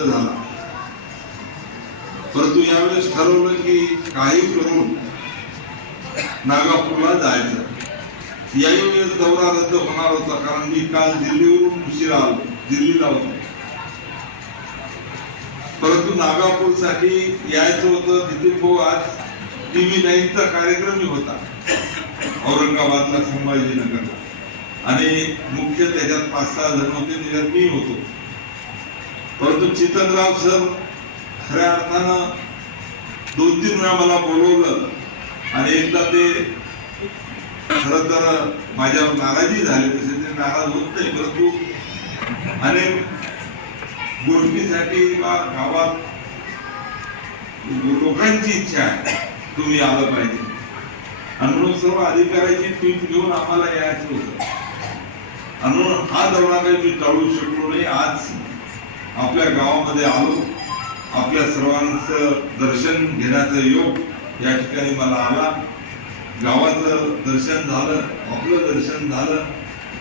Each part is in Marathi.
झाला परंतु यावेळेस ठरवलं की काही करून नागापूरला जायचं. याही वेळेस दौरा रद्द होणार होता कारण मी काल दिल्लीवरून उशिरा आलो दिल्लीला होतो. परंतु नागापूरसाठी यायचं होतं नितीन भाऊ आज टीव्ही नाईनचा कार्यक्रमही होता औरंगाबादला संभाजीनगरला. आणि मुख्य त्याच्यात पाच सहा जण होते त्याच्यात मी होतो. परंतु चेतनराव सर खऱ्या अर्थानं दोन तीन वेळा मला बोलवलं आणि एकदा ते खर तर माझ्यावर नाराजी झाले तसे ते नाराज होत नाही. परंतु अनेक गोष्टीसाठी किंवा गावात लोकांची इच्छा आहे. तुम्ही आलं पाहिजे. आणि म्हणून सर्व अधिकाऱ्याची टीम घेऊन आम्हाला यायचं होतं. आणि म्हणून हा दौरा काही मी टाळू शकलो नाही. आज आपल्या गावामध्ये आलो. आपल्या सर्वांचं दर्शन घेण्याचा योग या ठिकाणी मला आला. गावाचं दर्शन झालं आपलं दर्शन झालं.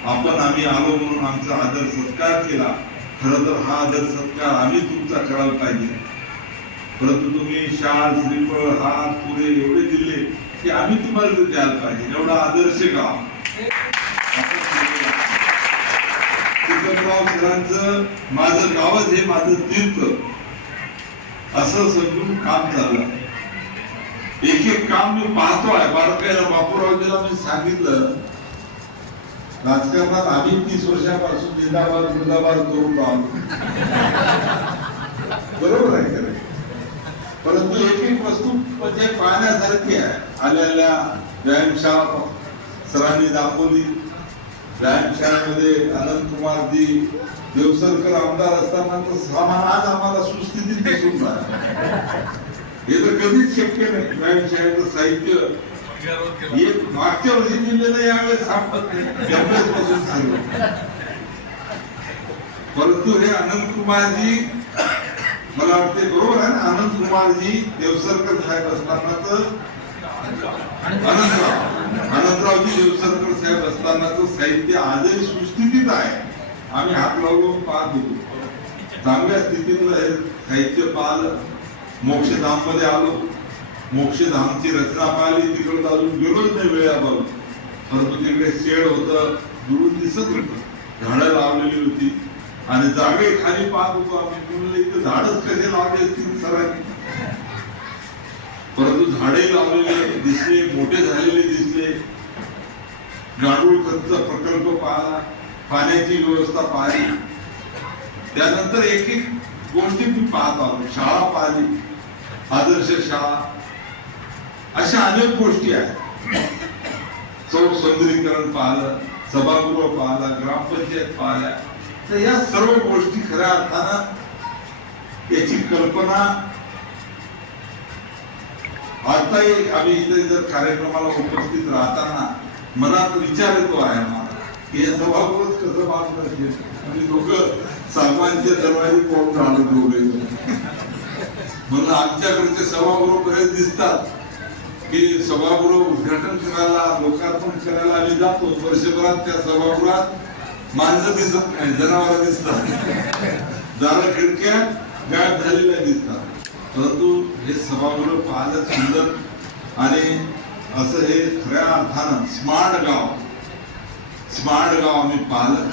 आपण आम्ही आलो म्हणून आमचा आदर सत्कार केला. खरं तर हा आदर सत्कार आम्ही तुमचा करायला पाहिजे. परंतु तुम्ही शाल श्रीफळ हात पुरे एवढे दिले की आम्ही तुम्हाला द्यायला पाहिजे. एवढा आदर्श गाव. चिकनराव सरांचं माझं गावच हे माझं तीर्थ. असं समजून काम चाललं एक एक काम मी पाहतोय. बाळकायला बापूरावजीला मी सांगितलं राजकारणात आम्ही तीस वर्षापासून जिंदाबाद जिंदाबाद करून राहतो बरोबर आहे खरं परंतु एक एक वस्तू म्हणजे पाहण्यासारखी आहे. आलेल्या व्यायामशाळा सरांनी दाखवली. व्यायामशाळेमध्ये अनंत कुमारजी देवसरकर आमदार असताना तर सामान आज आम्हाला सुस्थितीत दिसून हे तर कधीच शक्य नाही. व्यायामशाळेचं साहित्य एक मागच्या वर्षी दिलेलं यावेळेस सापडत नाही. परंतु हे अनंत कुमारजी मला वाटते बरोबर आहे ना? अनंत कुमारजी देवसरकर साहेब असताना तर अनंतराव अनंतरावजी देवसरकर साहेब असतानाचं साहित्य आजही सुस्थितीत आहे. आम्ही हात लावून पाहत होतो. चांगल्या स्थितीतलं हे साहित्य पाहिलं. मोक्षधाममध्ये आलो. मोक्षधामची रचना पाहिली तिकडे अजून गेलोच नाही वेळाबाबत. परंतु तिकडे शेड होतं दुरून दिसत होत. झाडं लावलेली होती. आणि जागे खाली पाहत होतो आम्ही. म्हणलं इथं झाडच कसे लावले असतील सरांनी? परंतु झाडे लावलेले दिसले मोठे झालेले दिसले. गांडूळ खतचा प्रकल्प पाहिला पाण्याची व्यवस्था पाहिली. त्यानंतर एक एक गोष्टी मी पाहत आलो. शाळा पाहिली आदर्श शाळा. अशा अनेक गोष्टी आहेत. चौक सौंदर्यीकरण पाहिलं सभागृह पाहिलं ग्रामपंचायत पाहिल्या. तर या सर्व गोष्टी खऱ्या अर्थानं याची कल्पना आताही आम्ही इथे जर कार्यक्रमाला उपस्थित राहताना मनात विचार येतो आहे मला की या सभागृह कसं बांधलं असेल म्हणजे लोक सालमानच्या दरवाजे कोण राहणार दोघे म्हणून आमच्याकडचे सभागृह बरेच दिसतात की सभागृह उद्घाटन करायला लोकार्पण करायला आम्ही जातो. वर्षभरात त्या सभागृहात माणसं दिसत नाही जनावर दिसतात. दारा खिडक्या गायब झालेल्या दिसतात. परंतु हे सभागृह पाहायला सुंदर आणि असं हे खऱ्या अर्थानं स्मार्ट गाव स्मार्ट गाव आम्ही पाहिलं.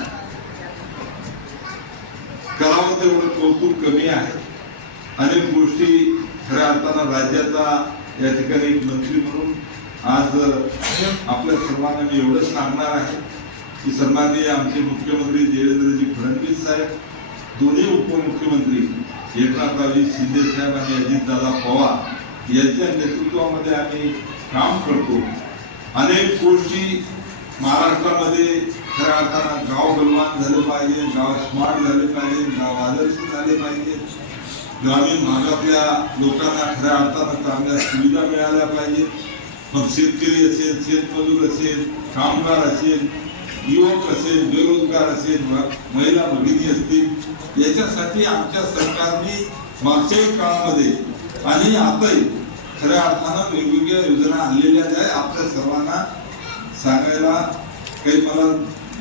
करावं तेवढं कौतुक कमी आहे. अनेक गोष्टी खऱ्या अर्थानं राज्याचा या ठिकाणी एक मंत्री म्हणून आज आपल्या सर्वांना मी एवढंच सांगणार आहे की सन्माननीय आमचे मुख्यमंत्री देवेंद्रजी फडणवीस साहेब दोन्ही उपमुख्यमंत्री एकनाथरावजी शिंदे साहेब आणि अजितदादा पवार यांच्या नेतृत्वामध्ये आम्ही काम करतो. अनेक गोष्टी महाराष्ट्रामध्ये खऱ्या अर्थानं गाव बलवान झाले पाहिजे गाव स्मार्ट झाले पाहिजे गाव आदर्श झाले पाहिजे. ग्रामीण भागातल्या लोकांना खऱ्या अर्थानं चांगल्या सुविधा मिळाल्या पाहिजेत. मग शेतकरी असेल शेतमजूर असेल कामगार असेल युवक असेल बेरोजगार असेल महिला भगिनी असतील याच्यासाठी आमच्या सरकारने मागच्याही काळामध्ये आणि आताही खऱ्या अर्थानं वेगवेगळ्या योजना आणलेल्या आहे आपल्या सर्वांना सांगायला काही मला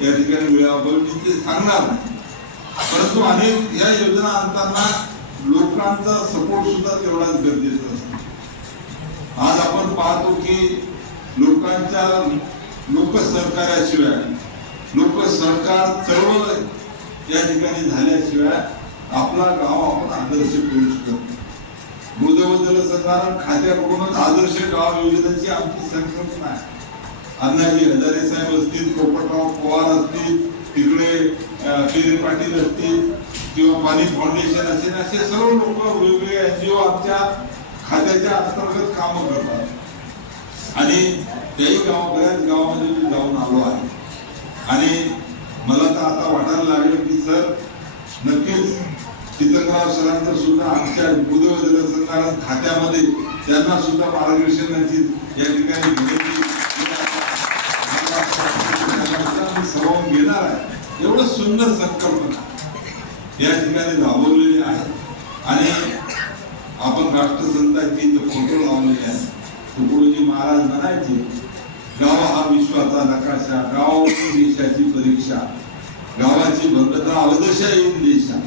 या ठिकाणी मिळावं मी ते सांगणार नाही. परंतु अनेक या योजना आणताना लोकांचा सपोर्ट सुद्धा तेवढाच गरजेचा असतो. आज आपण पाहतो की लोकांच्या लोक सहकार्याशिवाय लोक सरकार चळवळ या ठिकाणी झाल्याशिवाय आपला गाव आपण आदर्श करू शकत नाही. मृदव जलसंधारण खात्याकडूनच आदर्श गाव योजनेची आमची संकल्पना आहे. अण्णाजी हजारे साहेब असतील पोपटराव पवार असतील तिकडे केरे पाटील असतील किंवा पाणी फाउंडेशन असेल असे सर्व लोक वेगवेगळे एनजीओ आमच्या खात्याच्या अंतर्गत कामं करतात. आणि त्याही गाव बऱ्याच गावामध्ये मी जाऊन आलो आहे. आणि मला तर आता वाटायला लागलं की सर नक्कीच चितनराव सरांचं सुद्धा आमच्या उद्योग जलसंधारण खात्यामध्ये त्यांना सुद्धा मार्गदर्शनाची या ठिकाणी घेण्याची सभावून घेणार आहे. एवढं सुंदर संकल्पना या ठिकाणी राबवलेली आहे. आणि आपण राष्ट्रसंताची फोटो लावलेले आहे. तुकडोजी महाराज म्हणायचे गाव हा विश्वाचा नकाशा गाव देशाची परीक्षा गावाची भद्रता अवदशा येऊन देशा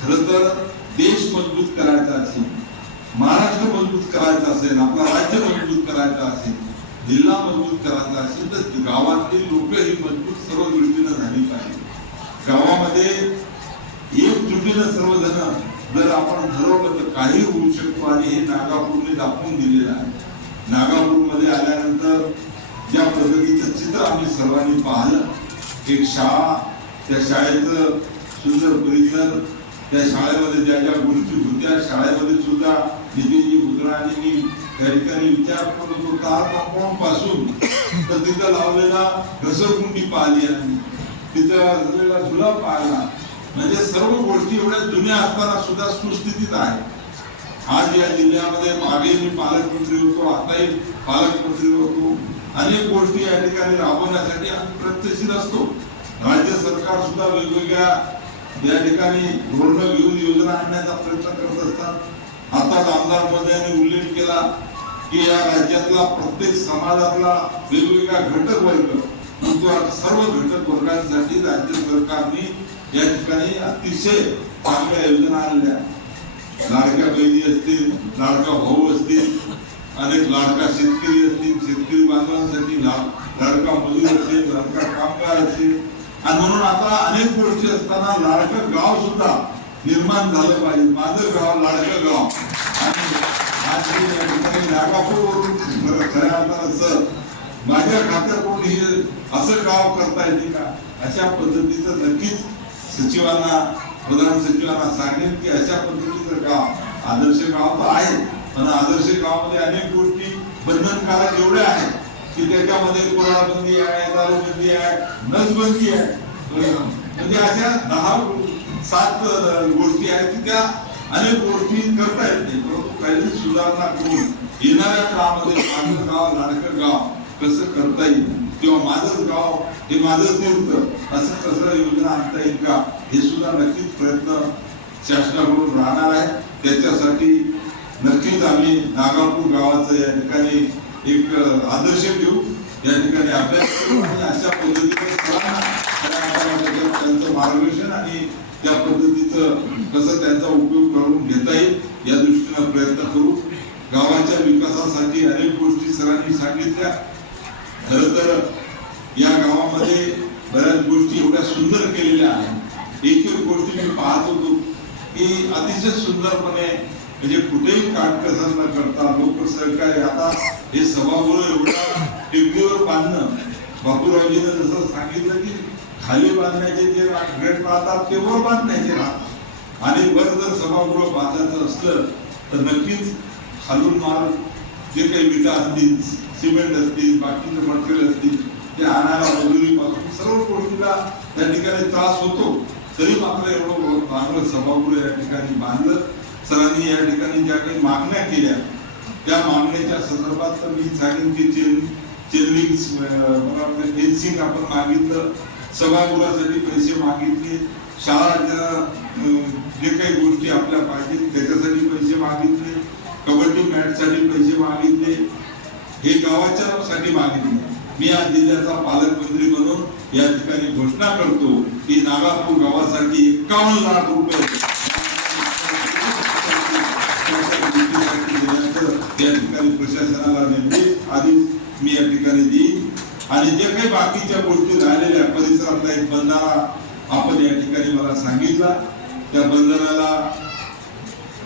खर तर देश मजबूत करायचा असेल महाराष्ट्र मजबूत करायचा असेल आपला राज्य मजबूत करायचा असेल जिल्हा मजबूत करायचा असेल तर गावातली लोक ही मजबूत सर्व दृष्टीनं झाली पाहिजे गावामध्ये एकजुटीनं सर्वजण जर आपण ठरवलं तर काही होऊ शकतो आणि हे नागापूरने दाखवून दिलेलं आहे नागापूरमध्ये आल्यानंतर ज्या पद्धतीचं चित्र आम्ही सर्वांनी पाहिलं एक शाळा त्या शाळेचं सुंदर परिसर त्या शाळेमध्ये ज्या ज्या गोष्टी होत्या शाळेमध्ये सुद्धा नितीनजी भुत्रा त्या ठिकाणी विचार करत होता कंपाऊंडपासून तर तिथं लावलेला घसरगुंडी पाहिली आम्ही. तिथं असलेला झुला पाहिला. म्हणजे सर्व गोष्टी एवढ्या जुन्या असताना सुद्धा सुस्थितीत आहे आज या जिल्ह्यामध्ये मागे मी पालकमंत्री होतो आताही पालकमंत्री होतो. अनेक गोष्टी या ठिकाणी राबवण्यासाठी आम्ही प्रत्यक्षित असतो. राज्य सरकार सुद्धा वेगवेगळ्या या ठिकाणी धोरणं घेऊन योजना आणण्याचा प्रयत्न करत असतात. आता आमदार मोदयांनी उल्लेख केला की या राज्यातला प्रत्येक समाजातला वेगवेगळा घटक वर्ग म्हणजे सर्व घटक वर्गांसाठी राज्य सरकारने या ठिकाणी अतिशय चांगल्या योजना आणल्या. लाडक्या बहिणी असतील लाडका भाऊ असतील अनेक लाडका शेतकरी असतील शेतकरी बांधवांसाठी लाडका मजूर असेल लाडका कामगार असेल. आणि म्हणून आता अनेक गोष्टी असताना लाडकं गाव सुद्धा निर्माण झालं पाहिजे. माझं गाव लाडकं गाव. आणि आज नागापूरवरून खरं- खऱ्या अर्थानं सर माझ्या कोणी हे असं गाव करता येते का? अशा पद्धतीचं नक्कीच सचिवांना प्रधान सचिवांना सांगेन की अशा पद्धतीचं गाव आदर्श गाव तर आहे. पण आदर्श गावामध्ये अनेक गोष्टी बंधनकारक एवढ्या आहेत की त्याच्यामध्ये कोणाबंदी आहे दारूबंदी आहे नसबंदी आहे. म्हणजे अशा दहा सात गोष्टी आहेत की त्या अनेक गोष्टी करता येत नाही. परंतु काही सुधारणा करून येणाऱ्या काळामध्ये माझं गाव लाडकं गाव कसं करता येईल किंवा माझंच गाव हे माझं तीर्थ असं कसं योजना आणता येईल का हे सुद्धा नक्कीच प्रयत्न शासनाकडून राहणार आहे. त्याच्यासाठी नक्कीच आम्ही नागापूर गावाचं या ठिकाणी एक आदर्श घेऊ या ठिकाणी अभ्यास करू आणि अशा पद्धतीने त्यांचं मार्गदर्शन आणि त्या पद्धतीचं कसं त्यांचा उपयोग करून घेता येईल या दृष्टीनं प्रयत्न करू. गावाच्या विकासासाठी अनेक गोष्टी सरांनी सांगितल्या. खर तर या गावामध्ये बऱ्याच गोष्टी एवढ्या सुंदर केलेल्या आहेत. एक एक गोष्टी मी पाहत होतो की अतिशय सुंदरपणे म्हणजे कुठेही काटकसर न करता लोकसहकार्य आता हे सभागृह एवढा टेकडीवर बांधणं बापूरावजीनं जसं सांगितलं की खाली बांधण्याचे जे ग्रेट राहतात ते वर बांधण्याचे राहतात. आणि वर जर सभागृह बांधायचं असलं तर नक्कीच खालून माल जे काही विटा असतील सिमेंट असतील बाकीचे मटेरियल असतील ते आणायला मजुरीपासून सर्व गोष्टीला त्या ठिकाणी त्रास होतो. तरी मात्र एवढं चांगलं सभागृह या ठिकाणी बांधलं. सरांनी या ठिकाणी ज्या काही मागण्या केल्या त्या मागण्याच्या संदर्भात तर मी सांगेन की चेन चेनलिंग फेन्सिंग आपण मागितलं सभागृहासाठी पैसे मागितले शाळाच्या जे काही गोष्टी आपल्या पाहिजे त्याच्यासाठी पैसे मागितले कबड्डी मॅटसाठी पैसे मागितले हे गावाच्या साठी मागितले. मी या जिल्ह्याचा पालकमंत्री म्हणून या ठिकाणी घोषणा करतो की नागापूर गावासाठी एकावन्न लाख रुपये ठिकाणी प्रशासनाला नेमली. आधीच मी या ठिकाणी देईन. आणि जे काही बाकीच्या गोष्टी राहिलेल्या परिसरातला एक बंधारा आपण या ठिकाणी मला सांगितला. त्या बंधाराला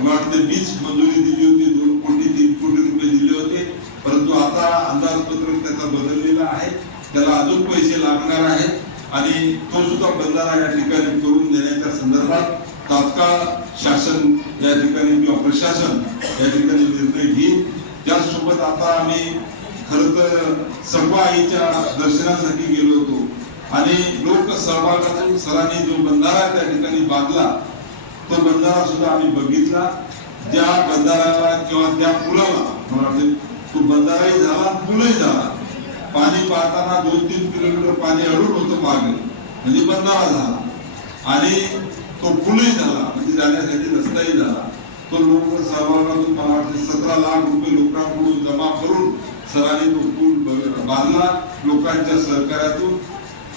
मला वाटतं वीस मंजुरी दिली होती दोन कोटी तीन कोटी रुपये दिले होते. परंतु आता अंदाजपत्रक त्याचा बदललेला आहे. त्याला अजून पैसे लागणार आहेत. आणि तो सुद्धा बंधारा या ठिकाणी करून देण्याच्या संदर्भात तात्काळ शासन या ठिकाणी किंवा प्रशासन या ठिकाणी निर्णय घेईल. त्याचसोबत आता आम्ही खर तर सर्व आईच्या दर्शनासाठी गेलो होतो. आणि लोक सहभागातून सरांनी जो बंधारा त्या ठिकाणी बांधला तो बंधारा सुद्धा आम्ही बघितला. ज्या बंधाराला किंवा त्या पुलाला मला तो बंधाराही झाला पुलही झाला. पाणी पाहताना दोन तीन किलोमीटर पाणी अडून होतं मागे. म्हणजे बंधारा झाला. आणि तो पूलही झाला म्हणजे जाण्यासाठी रस्ताही झाला. तो लोक सहभागातून मला वाटतं सतरा लाख रुपये लोकांकडून जमा करून सरांनी तो पूल बांधला लोकांच्या सहकार्यातून.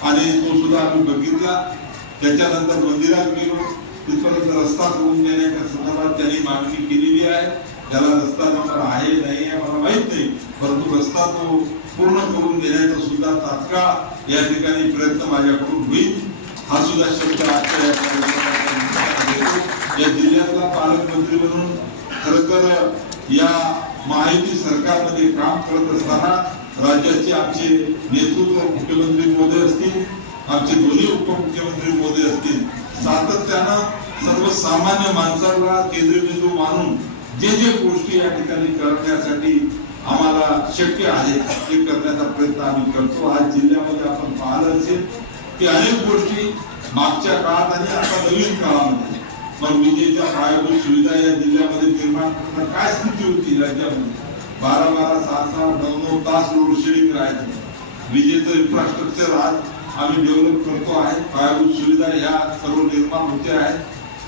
आणि तो सुद्धा आम्ही बघितला. त्याच्यानंतर मंदिरात गेलो. तिथपर्यंत रस्ता करून देण्याच्या संदर्भात त्यांनी मागणी केलेली आहे. त्याला रस्ता नंबर आहे नाही आहे मला माहीत नाही. परंतु रस्ता तो पूर्ण करून देण्याचा सुद्धा तात्काळ या ठिकाणी प्रयत्न माझ्याकडून होईल. हा सुद्धा शब्द आजच्या या जिल्ह्यातला पालकमंत्री म्हणून खर तर या माहिती सरकारमध्ये काम करत असताना राज्याचे आमचे नेतृत्व मुख्यमंत्री मोदी असतील आमचे दोन्ही उपमुख्यमंत्री मोदी असतील सातत्यानं सर्वसामान्य माणसाला केंद्रबिंदू मानून जे जे गोष्टी या ठिकाणी करण्यासाठी आम्हाला शक्य आहे ते करण्याचा प्रयत्न आम्ही करतो. आज जिल्ह्यामध्ये आपण पाहिलं असेल की अनेक गोष्टी मागच्या काळात आणि आता नवीन काळामध्ये. मग विजेच्या पायाभूत सुविधा या जिल्ह्यामध्ये निर्माण करणं काय स्थिती होती राज्यामध्ये? बारा बारा सहा सहा नऊ नऊ तास लोड शेडिंग राहायचं. विजेचं इन्फ्रास्ट्रक्चर आज आम्ही डेव्हलप करतो आहे. पायाभूत सुविधा या सर्व निर्माण होते आहेत.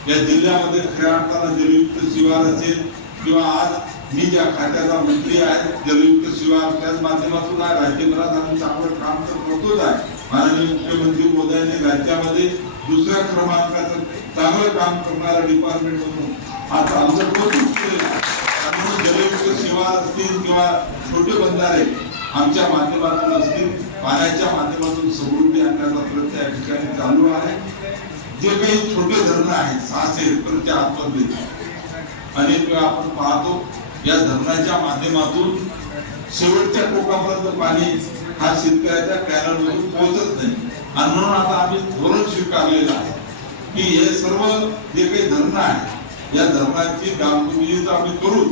या जिल्ह्यामध्ये खऱ्या अर्थानं जलयुक्त शिवार असेल किंवा आज मी ज्या खात्याचा मंत्री आहे जलयुक्त शिवार त्याच माध्यमातून आहे राज्यभरात आम्ही चांगलं काम तर करतोच आहे. माननीय मुख्यमंत्री मोदयांनी राज्यामध्ये दुसऱ्या क्रमांकाचं चांगलं काम करणारा डिपार्टमेंट म्हणून आता आमचं कौतुक केलेलं त्यामुळे जलयुक्त सेवा असतील किंवा छोटे बंधारे आमच्या माध्यमातून असतील पाण्याच्या माध्यमातून समृद्धी आणण्याचा प्रयत्न या ठिकाणी चालू आहे. जे काही छोटे धरणं आहेत सहाशे हेक्टरच्या आतमध्ये अनेक वेळा आपण पाहतो या धरणाच्या माध्यमातून शेवटच्या टोकापर्यंत पाणी हा शेतकऱ्याच्या कॅनलमधून पोहोचत नाही. आणि म्हणून आता आम्ही धोरण स्वीकारलेलं आहे. की हे सर्व जे काही धरणं आहे या धरणाची कामगिरी तर आम्ही करू.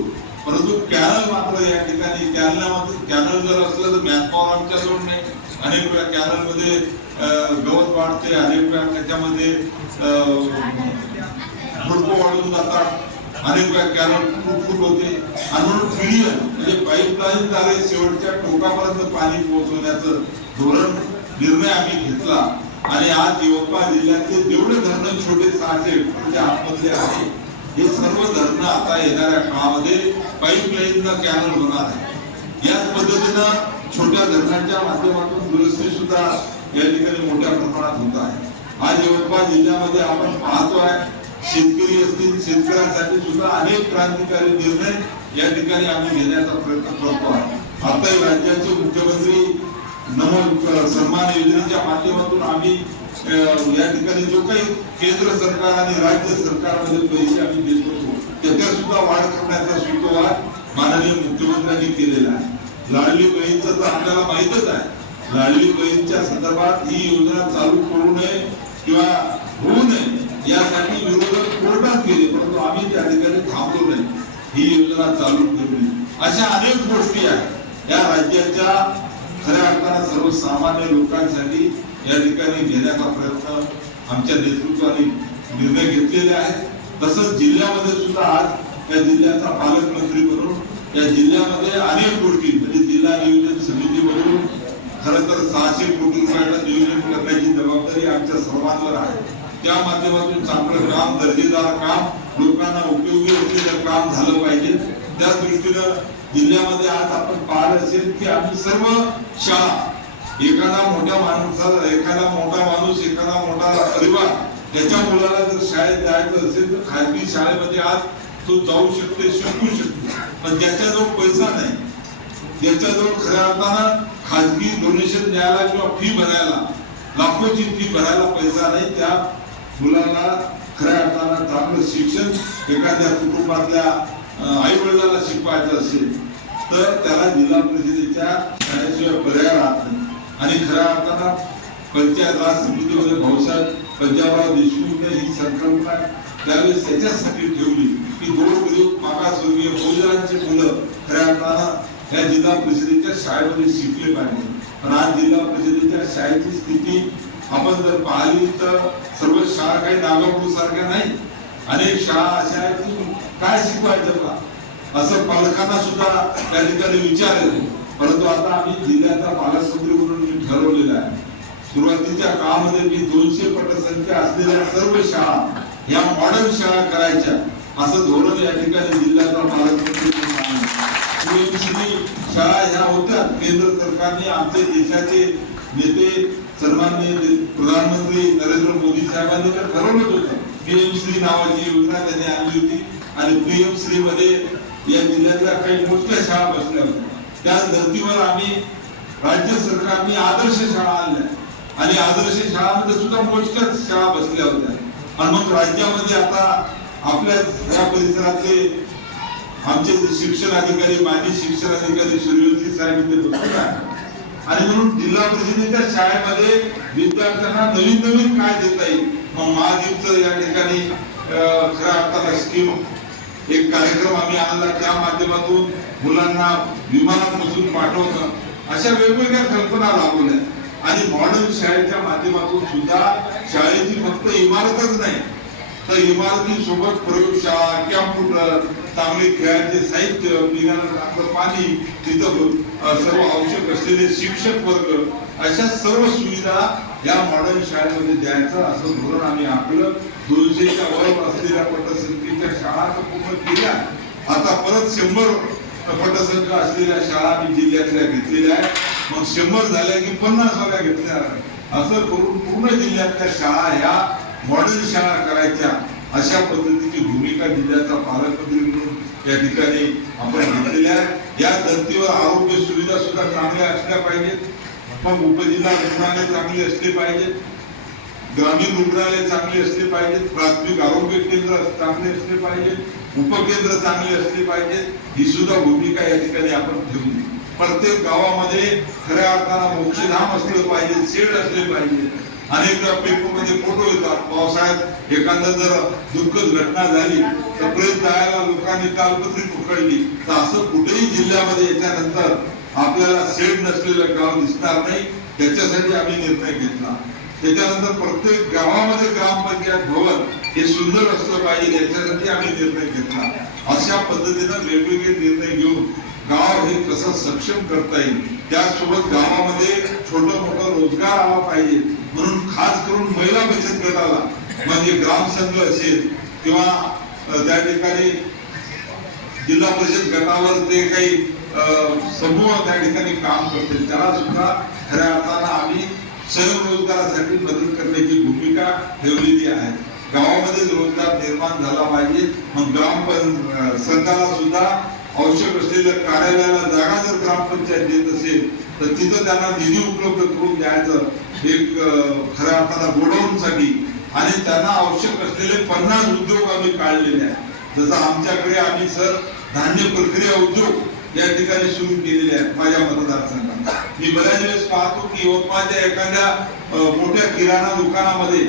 परंतु कॅनल मात्र या ठिकाणी कॅनलमध्ये कॅनल जर असलं तर मॅनपॉवर आमच्याजवळ नाही. अनेक वेळा कॅनलमध्ये अं, गवत वाढते अनेक वेळा त्याच्यामध्ये झुडपं वाढून जातात. अनेक वेळा कॅनल होते. आणि म्हणून पिढीयन म्हणजे पाईपलाईन द्वारे शेवटच्या टोकापर्यंत पाणी पोहोचवण्याचं धोरण निर्णय आम्ही घेतला. आणि आज यवतमाळ जिल्ह्यातले जेवढे धरणं छोटे सहाशे म्हणजे आतमधले आहे हे सर्व धरणं आता येणाऱ्या काळामध्ये पाईपलाईन कॅनल होणार आहे. याच पद्धतीनं छोट्या धरणांच्या माध्यमातून दुरुस्ती सुद्धा या ठिकाणी मोठ्या प्रमाणात होत आहे. आज यवतमाळ जिल्ह्यामध्ये आपण पाहतो आहे शेतकरी असतील शेतकऱ्यांसाठी सुद्धा अनेक क्रांतिकारी निर्णय या ठिकाणी आम्ही घेण्याचा प्रयत्न करतो आहे. आता राज्याचे मुख्यमंत्री नमो सन्मान योजनेच्या माध्यमातून आम्ही या ठिकाणी जो काही केंद्र सरकार आणि राज्य सरकारमध्ये पैसे आम्ही देत होतो त्याच्यात सुद्धा वाढ करण्याचा सुतोवाद माननीय मुख्यमंत्र्यांनी केलेला आहे. लाडली बहीणचं तर आपल्याला माहितच आहे. लाडली बहीणच्या संदर्भात ही योजना चालू करू नये किंवा होऊ नये यासाठी विरोधक कोर्टात गेले परंतु आम्ही त्या ठिकाणी थांबलो नाही. ही योजना चालू ठेवली. अशा अनेक गोष्टी आहेत. या राज्याच्या खऱ्या अर्थानं सर्वसामान्य लोकांसाठी या ठिकाणी घेण्याचा प्रयत्न आमच्या नेतृत्वाने निर्णय घेतलेले आहेत. तसंच जिल्ह्यामध्ये सुद्धा आज या जिल्ह्याचा पालकमंत्री म्हणून या जिल्ह्यामध्ये अनेक गोष्टी म्हणजे जिल्हा नियोजन समितीमधून खरं तर सहाशे कोटी रुपयाला नियोजन करण्याची जबाबदारी आमच्या सर्वांवर आहे. त्या माध्यमातून चांगलं काम दर्जेदार काम लोकांना उपयोगी असलेलं काम झालं पाहिजे. त्या दृष्टीनं जिल्ह्यामध्ये आज आपण पाहिलं असेल की आम्ही सर्व शाळा एखादा मोठ्या माणसाला एखादा मोठा माणूस एखादा मोठा परिवार त्याच्या मुलाला जर शाळेत जायचं असेल तर खाजगी शाळेमध्ये आज तो जाऊ शकते शिकू शकतो पण ज्याच्याजवळ पैसा नाही. ज्याच्याजवळ खऱ्या अर्थानं खाजगी डोनेशन द्यायला किंवा फी भरायला लाखोची फी भरायला पैसा नाही. त्या मुलाला खऱ्या अर्थानं चांगलं शिक्षण एखाद्या कुटुंबातल्या आई वडिलांना शिकवायचं असेल तर त्याला जिल्हा परिषदेच्या शाळेशिवाय पर्याय राहत नाही. आणि खऱ्या अर्थानं पंचायत राज समितीमध्ये भाऊसाहेब पंजाबराव देशमुखने ही संकल्पना त्यावेळेस त्याच्यासाठी ठेवली की दोन गरीब मागासवर्गीय बहुजनांची मुलं खऱ्या अर्थानं या जिल्हा परिषदेच्या शाळेमध्ये शिकले पाहिजे. पण आज जिल्हा परिषदेच्या शाळेची स्थिती आपण जर पाहिली तर सर्व शाळा काही नागापूर सारख्या नाही. अनेक शाळा अशा आहेत की काय शिकवायचं का असं पालकांना सुद्धा त्या ठिकाणी विचारले परंतु आता आम्ही जिल्ह्याचा पालकमंत्री म्हणून मी ठरवलेलं आहे. सुरुवातीच्या काळामध्ये मी दोनशे पटसंख्या असलेल्या सर्व शाळा या मॉडेल शाळा करायच्या. असं धोरण या ठिकाणी जिल्ह्याचा पालकमंत्री शाळा ह्या होत्या. केंद्र सरकारने आमचे देशाचे नेते सर्वांनी प्रधानमंत्री नरेंद्र मोदी साहेबांनी तर ठरवलंच होतं. पीएमश्री नावाची योजना त्यांनी आणली होती. आणि पीएमश्री मध्ये या जिल्ह्यातल्या काही मोठ्या शाळा बसल्या होत्या. त्या धर्तीवर आम्ही राज्य सरकारने आदर्श शाळा आणल्या. आणि आदर्श शाळामध्ये सुद्धा मोजक्याच शाळा बसल्या होत्या. आणि मग राज्यामध्ये आता आपल्या या परिसरातले आमचे शिक्षण अधिकारी माजी शिक्षण अधिकारी सूर्यवंशी साहेब इथे बसले आहे. आणि म्हणून जिल्हा परिषदेच्या शाळेमध्ये विद्यार्थ्यांना नवीन नवीन काय देता येईल? मग महादीपचं या ठिकाणी खऱ्या अर्थाला स्कीम एक कार्यक्रम आम्ही आणला त्या माध्यमातून मुलांना विमानात बसून पाठवणं अशा वेगवेगळ्या कल्पना राबवल्या. आणि मॉडर्न शाळेच्या माध्यमातून सुद्धा शाळेची फक्त इमारतच नाही तर इमारती सोबत प्रयोगशाळा कॅम्प्युटर चांगले खेळाचे साहित्य पिण्याला चांगलं पाणी तिथं सर्व आवश्यक असलेले शिक्षक वर्ग अशा सर्व सुविधा या मॉडर्न शाळेमध्ये द्यायचं असं धोरण आम्ही आखलं दोनशेच्या वर असलेल्या पटसंख्येच्या शाळा तर पूर्ण केल्या आता परत शंभर पटसंख्या असलेल्या शाळा आम्ही जिल्ह्यातल्या घेतलेल्या आहेत. मग शंभर झाल्या की पन्नास वाल्या घेतल्या असं करून पूर्ण जिल्ह्यातल्या शाळा ह्या मॉडेल शाळा करायच्या अशा पद्धतीची भूमिका जिल्ह्याचा पालकमंत्री म्हणून या ठिकाणी आपण घेतलेल्या या धर्तीवर आरोग्य सुविधा सुद्धा चांगल्या असल्या पाहिजेत. मग उपजिल्हा रुग्णालय चांगले असले पाहिजेत. ग्रामीण रुग्णालय चांगले असले पाहिजेत. प्राथमिक आरोग्य केंद्र चांगले असले पाहिजेत. उपकेंद्र चांगले असले पाहिजेत. ही सुद्धा भूमिका या ठिकाणी आपण ठेवली प्रत्येक गावामध्ये खऱ्या अर्थानं मोक्षधाम असलं पाहिजे शेड असले पाहिजे अनेकदा पेपरमध्ये फोटो येतात. पावसाळ्यात एखादा जर दुःखद घटना झाली तर प्रेत जायला लोकांनी कालपत्री पकडली. तर असं कुठेही जिल्ह्यामध्ये याच्यानंतर आपल्याला शेड नसलेलं गाव दिसणार नाही. त्याच्यासाठी आम्ही निर्णय घेतला. त्याच्यानंतर प्रत्येक गावामध्ये ग्रामपंचायत भवन हे सुंदर असलं पाहिजे याच्यासाठी आम्ही निर्णय घेतला. अशा पद्धतीनं वेगवेगळे निर्णय घेऊन गाव हे कसं सक्षम करता येईल त्यासोबत गावामध्ये छोट मोठं रोजगार आला पाहिजे. म्हणून खास करून महिला बचत गटाला म्हणजे ग्रामसंघ असेल किंवा त्या ठिकाणी जिल्हा परिषद गटावर ते काही समूह त्या ठिकाणी काम करतील त्याला सुद्धा खऱ्या अर्थानं आम्ही स्वयंरोजगारासाठी मदत करण्याची भूमिका ठेवलेली आहे. गावामध्ये रोजगार निर्माण झाला पाहिजे मग ग्राम संघाला सुद्धा आवश्यक असलेल्या कार्यालयाला जागा जर ग्रामपंचायत देत असेल तर तिथं त्यांना निधी उपलब्ध करून द्यायचं एक खऱ्या अर्थाला गोडाऊनसाठी. आणि त्यांना आवश्यक असलेले पन्नास उद्योग आम्ही काढलेले आहेत. जसं आमच्याकडे आम्ही सर धान्य प्रक्रिया उद्योग या ठिकाणी सुरू केलेले आहेत माझ्या मतदारसंघात मी बऱ्याच वेळेस पाहतो की यवतमाळच्या एखाद्या मोठ्या किराणा दुकानामध्ये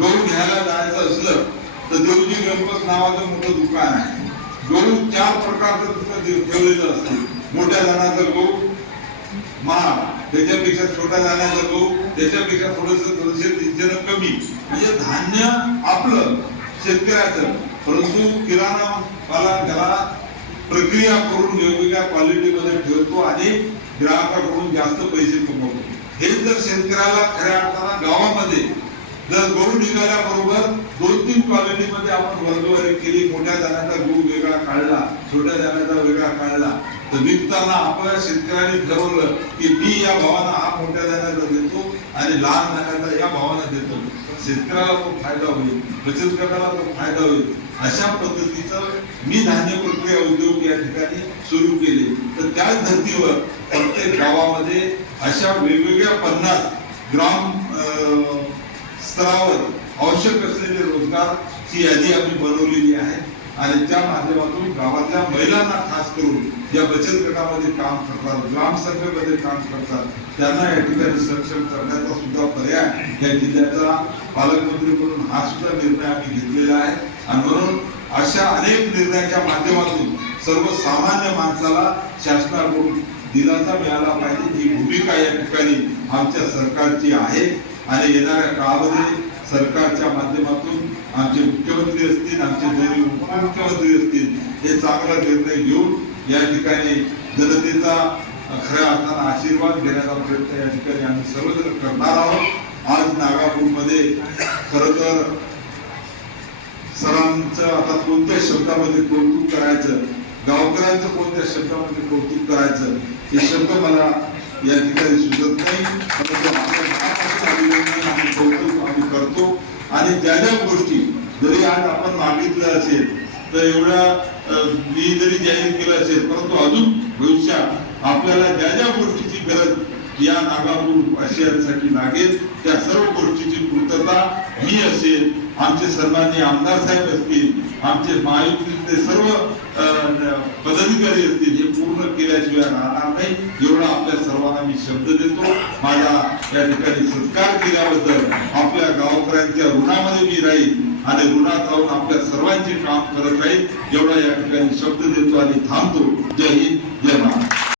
गहू घ्यायला जायचं असलं तर देवजी गणपत नावाचं मोठं दुकान आहे. गहू चार प्रकारचं तिथं ठेवलेलं असतं. मोठ्या दाण्याचं गहू महाग त्याच्यापेक्षा छोटा दाण्याचं जातो त्याच्यापेक्षा थोडस थोडस तीनशे कमी. म्हणजे धान्य आपलं शेतकऱ्याचं. परंतु किराणा वाला त्याला प्रक्रिया करून वेगवेगळ्या क्वालिटीमध्ये ठेवतो आणि ग्राहकाकडून जास्त पैसे कमवतो. हे जर शेतकऱ्याला खऱ्या अर्थानं गावामध्ये जर गहू निघाल्याबरोबर दोन तीन क्वालिटीमध्ये आपण वर्गवारी केली मोठ्या जाण्याचा गहू वेगळा काढला छोट्या जाण्याचा वेगळा काढला तर विकताना आपल्या शेतकऱ्यांनी ठरवलं की मी या भावांना हा मोठ्या दाण्याचा देतो आणि लहान जाण्याचा या भावांना देतो. शेतकऱ्याला तो फायदा होईल बचत गटाला तो फायदा होईल. अशा पद्धतीचं मी धान्य प्रक्रिया उद्योग या ठिकाणी सुरू केले. तर त्याच धर्तीवर प्रत्येक गावामध्ये अशा वेगवेगळ्या पन्नास ग्राम स्तरावर आवश्यक असलेले रोजगारची यादी आम्ही बनवलेली आहे. आणि त्या माध्यमातून गावातल्या महिलांना खास करून या बचत गटामध्ये काम करतात ग्रामसभेमध्ये काम करतात त्यांना या ठिकाणी सक्षम करण्याचा सुद्धा पर्याय या जिल्ह्याचा पालकमंत्री म्हणून हा सुद्धा निर्णय आम्ही घेतलेला आहे. आणि म्हणून अशा अनेक निर्णयाच्या माध्यमातून सर्वसामान्य माणसाला शासनाकडून दिलासा मिळाला पाहिजे. ही भूमिका या ठिकाणी आमच्या सरकारची आहे. आणि येणाऱ्या काळामध्ये सरकारच्या माध्यमातून आमचे मुख्यमंत्री असतील आमचे दोन्ही उपमुख्यमंत्री असतील हे चांगला निर्णय घेऊन या ठिकाणी जनतेचा खऱ्या अर्थानं आशीर्वाद घेण्याचा प्रयत्न या ठिकाणी आम्ही सर्वजण करणार आहोत. आज नागापूरमध्ये खर तर सरांचं आता कोणत्या शब्दामध्ये कौतुक करायचं गावकऱ्यांचं कोणत्या शब्दामध्ये कौतुक करायचं हे शब्द मला या ठिकाणी सुचत नाही. परंतु आणि त्या ज्या गोष्टी जरी आज आपण मागितलं असेल तर एवढ्या मी जरी जाहीर केलं असेल परंतु अजून भविष्यात आपल्याला ज्या ज्या गोष्टीची गरज या नागापूर आशियासाठी लागेल त्या सर्व गोष्टीची पूर्तता मी असेल आमचे सन्माननीय आमदार साहेब असतील आमचे महायुतीतले सर्व पदाधिकारी असतील हे पूर्ण केल्याशिवाय राहणार नाही. एवढा आपल्या सर्वांना मी शब्द देतो. माझ्या या ठिकाणी सत्कार केल्याबद्दल आपल्या गावकऱ्यांच्या ऋणामध्ये मी राहील आणि ऋणात राहून आपल्या सर्वांचे काम करत राहील. एवढा या ठिकाणी शब्द देतो आणि थांबतो. जय हिंद जय महाराष्ट्र.